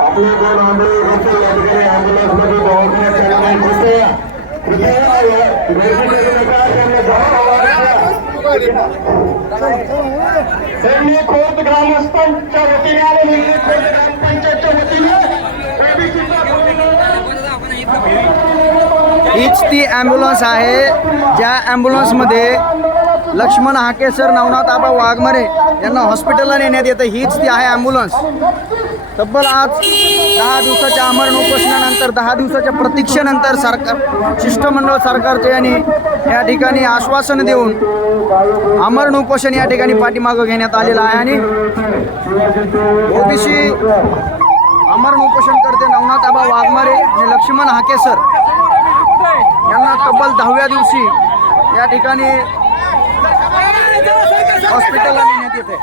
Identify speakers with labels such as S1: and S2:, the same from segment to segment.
S1: आपले दोन आंदोलन होते या ठिकाणी अँब्युलन्समध्ये दवाखान्यात कृपया त्यांनी खोत ग्रामस्थांच्या वतीने आणि खोत ग्रामपंचायतच्या वतीने
S2: हीच ती ॲम्ब्युलन्स आहे. ज्या ॲम्ब्युलन्समध्ये लक्ष्मण हाकेसर नवनाथ आबा वाघमारे यांना हॉस्पिटलला नेण्यात येतं. हीच ती आहे ॲम्ब्युलन्स तब्बल आज दहा दिवसाच्या आमरण उपोषणानंतर दहा दिवसाच्या प्रतीक्षेनंतर सरकार शिष्टमंडळ सरकारचे यांनी या ठिकाणी आश्वासन देऊन आमरण उपोषण या ठिकाणी पाठीमागं घेण्यात आलेलं आहे. आणि ओबीसी आमरण उपोषण करते नवनाथ आबा वाघमारे आणि लक्ष्मण हाकेसर यांना तब्बल दहाव्या दिवशी या ठिकाणी हॉस्पिटलला नेण्यात येते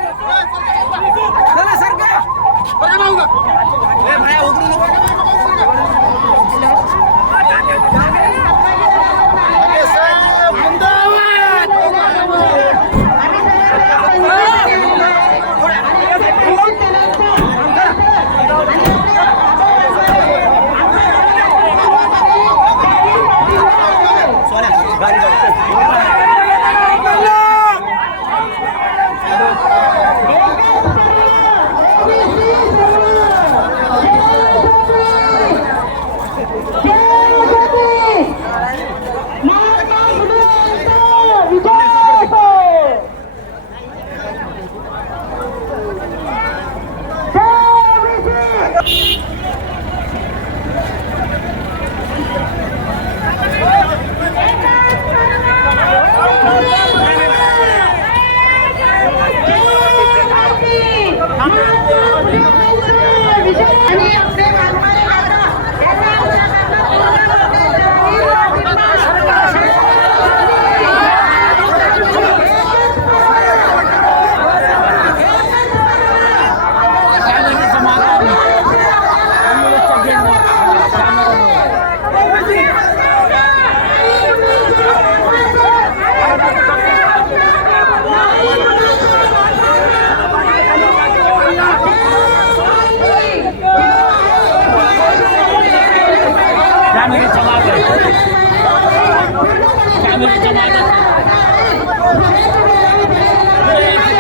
S3: आणि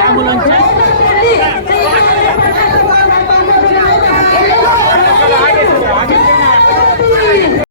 S4: ambulance